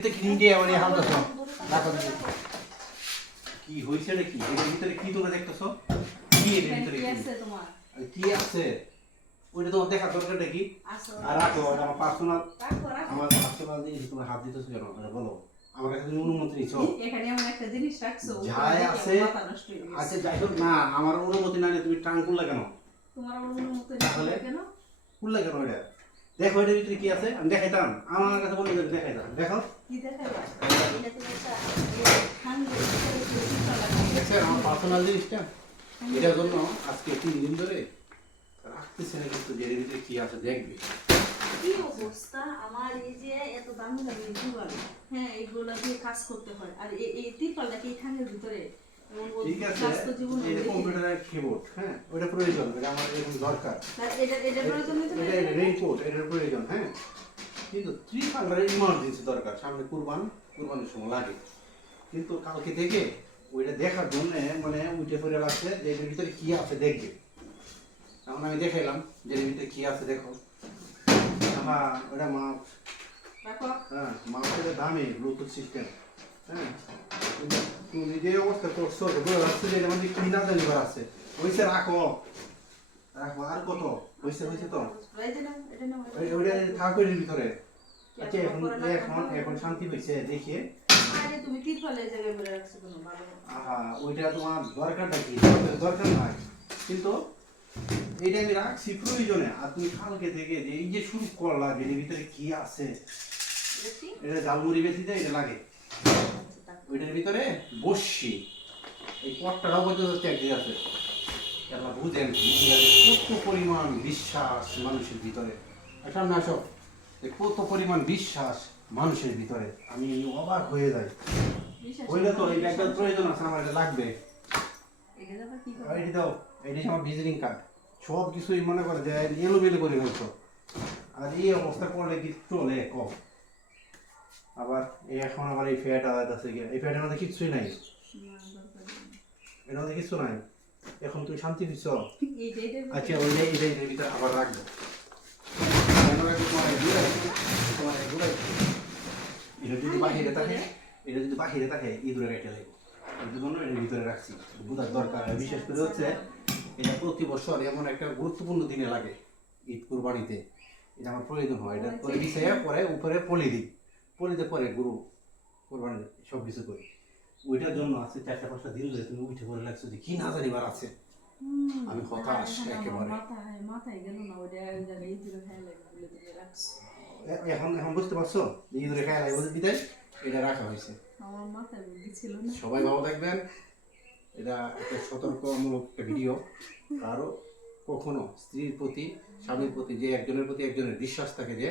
এটা কি ইন্ডিয়া মানে হালকা সব রাখো দিদি। কি? এর ভিতরে কি তোমরা দেখতেছো? কি এর ভিতরে কি কি? আছে তোমার? কি আছে? ওইটা তোমার দেখা দরকার নাকি? আর রাখো আমার পার্সোনাল রাখো রাখো। আমার পার্সোনাল জিনিস তোমার হাত দিতেছো কেন? বলো। আমার কাছে তুমি অনুমতি নিচ্ছ এখানে এমন একটা জিনিস রাখছো যাই আছে। আচ্ছা যাই হোক না আমার অনুমতি না নিয়ে তুমি টান করলে কেন? তোমার আমার অনুমতি তাহলে? নেই কেন? করলে কেন এটা? দেখো এটার ভিতরে কি আছে? আমি দেখাইতাম। আমার কাছে বলে দেবে দেখাইতাম দেখো দেখছেন আমার পার্সোনাল জিনিসটা এটার জন্য আজকে তিন দিন ধরে রাখতেছে না কিন্তু যে ভিতরে কি আছে দেখবে। কি অবস্থা? আমার এই যে এত দামি দামি হ্যাঁ এগুলো দিয়ে কাজ করতে হয়। আর এই এই তিরপালটা কি ঠান্ডার ভিতরে? ঠিক আছে এটা কম্পিউটারের কিবোর্ড হ্যাঁ? ওটা প্রয়োজন এটা আমার এখন দরকার। এটা এটা প্রয়োজন এটা রেইনকোট এটার প্রয়োজন হ্যাঁ? কিন্তু থ্রি কালারের ইমার্জেন্সি দরকার সামনে কুরবান কুরবানের সময় লাগে। কিন্তু কালকে থেকে ওইটা দেখার জন্য মানে উঠে পড়ে লাগছে যে এটার ভিতরে কি আছে দেখবে। এখন আমি দেখাইলাম যে এর ভিতরে কি আছে দেখো। আমার ওটা মা রাখো। হ্যাঁ মাউসের দামি ব্লুটুথ সিস্টেম হ্যাঁ তুমি যে অবস্থা করছ বোঝা যাচ্ছে যে এটার মধ্যে কি না জানিবার আছে হয়েছে রাখো রাখো আর কত হয়েছে হয়েছে তো এটা এটা। ওইটা থাকুন ভিতরে আচ্ছা এখন এখন এখন শান্তি হয়েছে দেখিয়ে রাখছো কেন ওইটা তোমার দরকারটা কি দরকার নাই কিন্তু এইটা আমি রাখছি প্রয়োজনে আর তুমি কালকে থেকে যে এই যে শুরু করলা যে এর ভিতরে কি আছে এটা? এটা জালমুড়ি বেশি দেয় এটা লাগে থাক। ওইটার ভিতরে বসছি। এই ত্যাগ দিয়ে আছে। এলা বুঝেন কত পরিমাণ বিশ্বাস মানুষের ভিতরে। সামনে আসো। কত পরিমাণ বিশ্বাস মানুষের ভিতরে। আমি অবাক হয়ে যাই। হইলে তো একটা প্রয়োজন আছে আমার এটা লাগবে? এটি দাও এটি আমার ভিজিটিং কার্ড সব কিছুই মনে করে যে এলোমেলো করে ফেলছো। আর এই অবস্থা করলে কি চলে কম? আবার এখন আবার এই ফ্যাট আলাদা আছে গিয়ে। এই ফ্যাটের মধ্যে কিচ্ছুই নাই। এর মধ্যে কিছু নাই। এখন তুমি শান্তি দিচ্ছ আচ্ছা ওই যে ভিতরে আবার রাখব। এটা যদি বাহিরে থাকে, এটা যদি থাকে এই ভিতরে রাখছি। বোঝার দরকার। বিশেষ করে হচ্ছে, এটা প্রতি বছর এমন একটা গুরুত্বপূর্ণ দিনে লাগে ঈদ কুরবানিতে। এটা আমার প্রয়োজন হয়। এটা পরে উপরে পলি দিই। পলিতে পরে গুরু কোরবানি সব কিছু করি। ওইটার জন্য আছে চারটা পাঁচটা দিন ধরে তুমি উঠে পড়ে লাগছো যে কি না জানিবার আছে। আমি হতাশ একেবারে। এখন এখন বুঝতে পারছ? ইঁদুরে খায় লাগে বলতে বিদায় এটা রাখা হয়েছে। সবাই ভালো থাকবেন। এটা একটা সতর্কমূলক একটা ভিডিও। কারও কখনো স্ত্রীর প্রতি স্বামীর প্রতি যে একজনের প্রতি একজনের বিশ্বাস থাকে যে